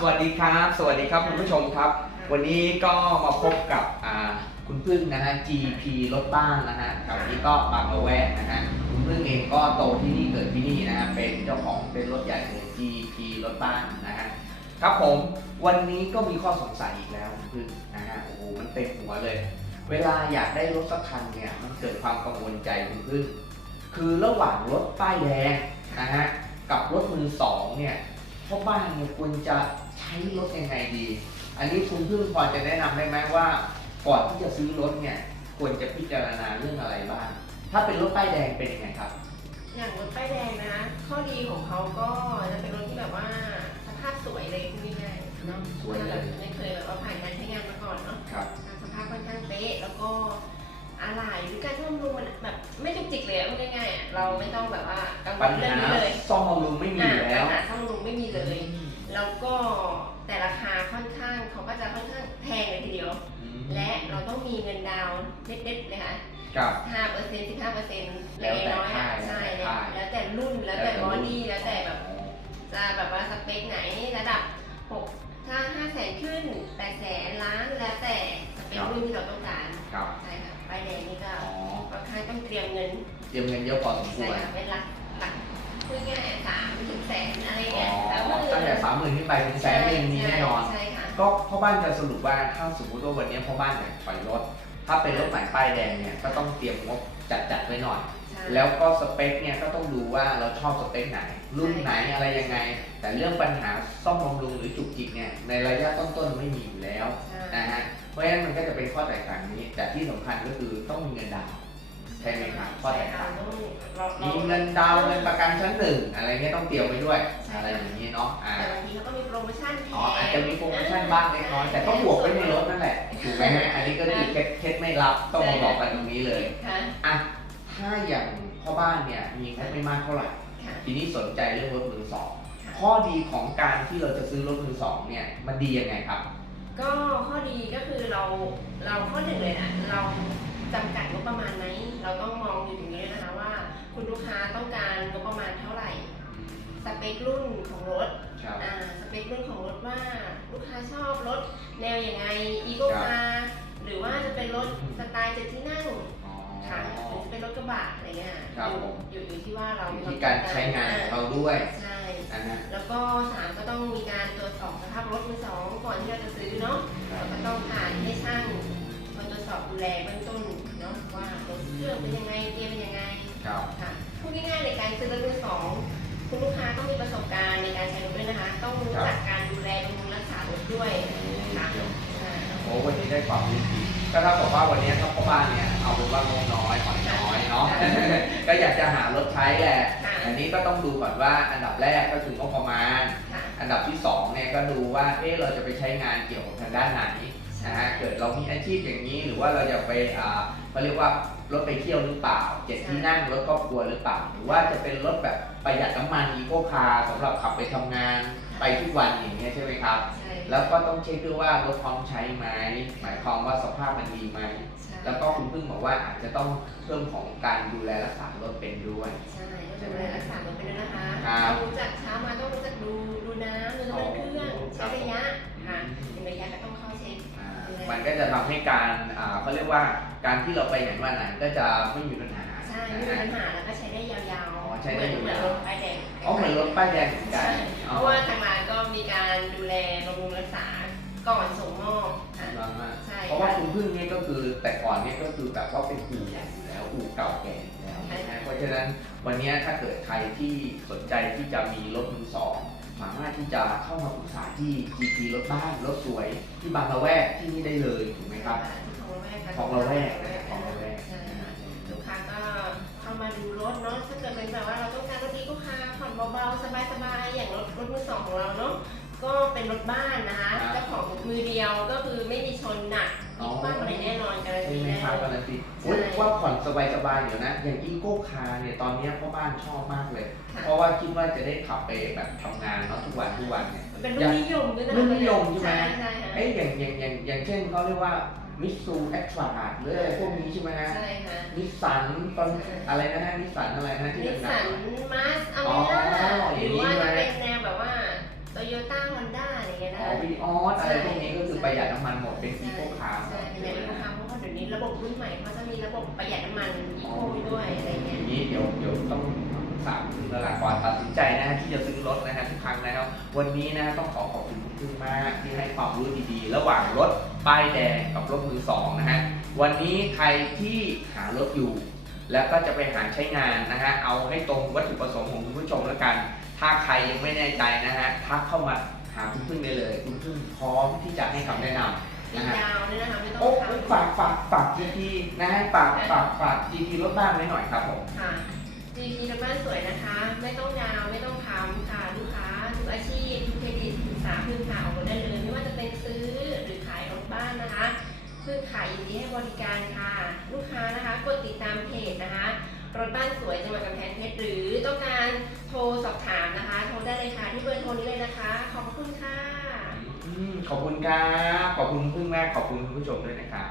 สวัสดีครับ สวัสดีครับคุณผู้ชมครับ วันนี้ก็มาพบกับคุณพึ่งนะฮะ GP รถบ้านนะฮะแถวนี้ก็บางละแวกนะฮะ คุณพึ่งเองก็โตที่นี่เกิดที่นี่นะฮะ เป็นเจ้าของเป็นรถใหญ่เลย GP รถบ้านนะฮะ ครับผม วันนี้ก็มีข้อสงสัยอีกแล้วคุณพึ่งนะฮะ โอ้โห มันเต็มหัวเลย เวลาอยากได้รถสักคันเนี่ย มันเกิดความกังวลใจคุณพึ่ง คือระหว่างรถป้ายแดงนะฮะ กับรถมือสองเนี่ยพ่อบ้านเนี่ยควรจะ ใช้รถยังไงดี อันนี้คุณพึ่งพอจะแนะนำได้ไหมว่า ก่อนที่จะซื้อรถเนี่ย ควรจะพิจารณาเรื่องอะไรบ้าง ถ้าเป็นรถป้ายแดงเป็นยังไงครับ อย่างรถป้ายแดงนะ ข้อดีของเขาก็จะเป็นรถที่แบบว่าสภาพสวยเลยพูดง่ายๆเนาะสวยเลยถ้าแบบไม่เคยแบบว่าผ่านการใช้งานมาก่อนเนาะครับ สภาพค่อนข้างเป๊ะแล้วก็อะไรหรือการซ่อมบำรุงมันแบบไม่จุกจิกเลยอะพูดง่ายๆอะเราไม่ต้องแบบว่ากังวปัญลเรื่องหานี้เลยซ่อมบำรุงไม่มีอยู่แล้วปัญหาซ่อมบำรุงไม่มีเลย แล้วก็ มีเงินดาวน์เด็ดๆเลยค่ะครับ ห้าเปอร์เซ็นต์สิบห้าเปอร์เซ็นต์แล้วแต่น้อยๆค่าอะยใช่แล้วแต่ค่าย แล้วแต่รุ่นแล้วแต่บอดี้แล้วแต่แบบอ๋อจะแบบว่าสเปคไหนระดับหกถ้าห้าแสนขึ้นแปดแสนล้านแล้วแต่สเปครุ่นที่เราต้องการครับใช่ค่ะป้ายแดงนี่ก็อ๋อค่อนข้างต้องเตรียมเงินเตรียมเงินเยอะพอสมคใช่วรค่ะเป็นหลักหลักพูดง่ายๆสามถึงแสนอะไรอ๋เงี้ยสามหอมื่นตั้งแต่สามหมื่นขึ้นไปถึงแสนหนึ่งมีแน่นอน ใช่ค่ะ ก็พ่อบ้านจะสรุปว่าถ้าสมมติว่าวันนี้พ่อบ้านอยากถอยรถ ถ้าเป็นรถใหม่ป้ายแดงเนี่ยก็ต้องเตรียมงบจัดๆไว้หน่อย ใช่ แล้วก็สเปคเนี่ยก็ต้องดูว่าเราชอบสเปคไหน รุ่นไหนอะไรยังไง แต่เรื่องปัญหาซ่อมบำรุงหรือจุกจิกเนี่ยในระยะต้นๆไม่มีอยู่แล้วใช่ นะฮะเพราะฉะนั้นมันก็จะเป็นข้อแตกต่างนี้ แต่ที่สำคัญก็คือต้องมีเงินดาวน์ใช่ไหมครับข้อแตกต่างต้องเราเรามีเงินดาวน์เงินประกันชั้นหนึ่งอะไรเงี้ยต้องเตรียมไว้ด้วย ใช่ อะไรอย่างนี้เนาะอ่า แต่ ชั่นแถมอ๋ออาจจะมีโปรโมชั่นบ้างเล็กน้อยแต่ต้องบวกไว้ในรถนั่นแหละถูกไหมฮะอันนี้ก็คือเคล็ดเคล็ดไม่รับต้องมาบอกกันตรงนี้เลยค่ะอะถ้าอย่างพ่อบ้านเนี่ยมีงบไม่มากเท่าไหร่ค่ะ ทีนี้สนใจเรื่องรถมือสองค่ะ ข้อดีของการที่เราจะซื้อรถมือสองเนี่ยมันดียังไงครับก็ข้อดีก็คือเราเราข้อหนึ่งเลยนะเราจำกัดงบประมาณไหมเราต้องมองอยู่ตรงนี้ด้วยนะคะว่า คุณลูกค้าต้องการงบประมาณเท่าไหร่ส เปครุ่นของรถครับ อ่าสเปครุ่นของรถว่าลูกค้าชอบรถแนวอย่างไงอีโกครับคาร์หรือว่าจะเป็นรถสไตล์เจ็ดที่นั่งอ๋อ ค่ะหรือจะเป็นรถกระบะอะไรเงี้ยครับอยู่ผม อยู่อยู่ที่ว่าเราอยู่มีที่การใช้งานของเราด้วยใช่นะฮะแล้วก็สามก็ต้องมีการตรวจสอบสภาพรถมือสองก่อนที่เราจะซื้อเนาะเราก็ต้องผ่านให้ช่างมาตรวจสอบดูแลเบื้องต้นเนาะว่ารถเครื่องเป็นยังไงเกียร์เป็นยังไงครับ ค่ะพูดง่ายๆในการซื้อรถมือสอง คุณลูกค้าต้องมีประสบการณ์ในการใช้รถด้วยนะคะ ต้องรู้จักการดูแลบำรุงรักษารถด้วยค่ะอ่าโอ้วันนี้ได้ความรู้ดีก็เท่ากับว่าวันนี้ถ้าพ่อบ้านเนี่ยเอาเป็นว่างบน้อยผ่อนน้อยเนาะ ก็อยากจะหารถใช้แหละค่ะอันนี้ก็ต้องดูก่อนว่าอันดับแรกก็คืองบประมาณ ค่ะอันดับที่สองเนี่ยก็ดูว่าเอ๊ะเราจะไปใช้งานเกี่ยวกับทางด้านไหน นะฮะเกิดเรามีอาชีพอย่างนี้หรือว่าเราอยากไปอ่าเขาเรียกว่ารถไปเที่ยวหรือเปล่าเจ็ดที่นั่งรถครอบครัวหรือเปล่า หรือว่าจะเป็นรถแบบประหยัดน้ำมันอีโคคาร์สำหรับขับไปทำงานไปทุกวันอย่างเงี้ยใช่ไหมครับ ใช่แล้วก็ต้องเช็คด้วยว่ารถพร้อมใช้ไหมหมายความว่าสภาพมันดีไหมใช่แล้วก็คุณพึ่งบอกว่าอาจจะต้องเพิ่มของการดูแลรักษารถเป็นด้วย ใช่ต้องดูแลรักษารถไปด้วยนะคะครับ ต้องรู้จักเช้ามาต้องรู้จักดูดูน้ำดูน้ำมันเครื่องใช้ระยะค่ะเป็นระยะก็ต้องเข้าเช็ค อ่า มันก็จะทำให้การอ่าเขาเรียกว่าการที่เราไปไหนมาไหนก็จะไม่มีปัญหาใช่ไม่มีปัญหาแล้วก็ใช้ได้ยาวอ๋อๆใช้ได้เหมือนเหมือนยาวๆรถป้ายแดงอ๋อเหมือนรถป้ายแดงเหมือนกันใช่อ๋เพอราะว่าทางร้านก็มีการดูแลบำรุงรักษาก่อนส่งมอบค่ะใช่เพราะว่าคุณพึ่งนี่ก็คือแต่ก่อนเนี่ยก็คือแบบว่าเป็นอู่ใหญ่อยู่แล้วอู่เก่าแก่อยู่แล้วนะเพราะฉะนั้นวันนี้ถ้าเกิดใครที่สนใจที่จะมีรถมือสอง สามารถที่จะเข้ามาปรึกษาที่ GP รถบ้านรถสวยที่บางละแวกที่นี่ได้เลยถูกไหมครับ ของละแวกค่ะของละแวกของละแวกใช่ค่ะลูกค้าก็เข้ามาดูรถเนาะถ้าเกิดเป็นแบบว่าเราต้องการรถดีก็คาผ่อนเบาๆสบายๆอย่างรถรถมือสองของเราเนาะก็เป็นรถบ้านนะคะเจ้าของมือเดียวก็คือไม่มีชนหนักมีบ้านอะไรแน่นอนการันใช่ตีไหมแน่ครับนอนการันตีโอ้ย ว่าผ่อนสบายๆเดี๋ยวนะ อย่างอีโก้คาร์เนี่ยตอนเนี้ยพ่อบ้านชอบมากเลยค่ะเพราะว่าคิดว่าจะได้ขับไปแบบทำงานเนาะทุกวันทุกวันเนี่ยเป็นรุ่นนิยมด้วยนะรุ่นนิยมใช่ไหมใช่ค่ะเอ้ยอย่างอย่างอย่างอย่างเช่นเขาเรียกว่ามิซูแอตราดหรืออะไรพวกนี้ใช่ไหมฮะใช่ค่ะนิสสันตอนใช่อะไรนะฮะนิสสันอะไรนะที่นิสดัสังนมาสออ๋เมอร่าอหย่างนี้รือว่าจะไหมเป็นแนวแบบว่าโตโยต้าฮอนด้าอะไรเงี้ยๆนะอ๋อคะวีออสอะไรพวกนี้ก็คือประหยัดน้ำมันหมดเป็นอีโรุ่นใหม่เขาจะมีระบบประหยัดน้ำมันอีโคด้วยอะไรเงี้ยย่างนี้เดี๋ยวเดี๋ยวต้องสามถึงแล้วล่ะก่อนตัดสินใจนะฮะที่จะซื้อรถนะฮะทุกครั้งนะครับ วันนี้นะฮะต้องขอขอบคุณคุณพึ่งมากที่ให้ความรู้ดีๆ ระหว่างรถป้ายแดงกับรถมือสองนะฮะวันนี้ใครที่หารถอยู่ แล้วก็จะไปหาใช้งานนะฮะเอาให้ตรงวัตถุประสงค์ของคุณผู้ชมแล้วกัน ถ้าใครยังไม่แน่ใจนะฮะทักเข้ามาหาคุณพึ่งได้เลย คุณพึ่งพร้อมที่จะให้คำแนะนำ นะฮะดาวด้วยนะคะไม่ต้องโอ้ทำฝากฝากฝาก GT นะฮะฝากฝากฝาก GT รถบ้านไว้หน่อยครับผมค่ะ GT รถบ้านสวยนะคะ ไม่ต้องดาวน์ไม่ต้องทำค่ะลูกค้าทุกอาชีพทุกเครดิตศึกษาพึ่งพาออกรถได้เลยไม่ว่าจะเป็นซื้อหรือขายรถบ้านนะคะพึ่งขายยินดีให้บริการค่ะ ลูกค้านะคะกดติดตามเพจนะคะรถบ้านสวยจังหวัดกำแพงเพชรหรือต้องการโทรสอบถามนะคะโทรได้เลยค่ะที่เบอร์โทรนี้เลยนะคะ ขอบคุณค่ะอื มขอบคุณครับ ขอบคุณพึ่งแม่ขอบคุณคุณผู้ชมด้วยนะครับ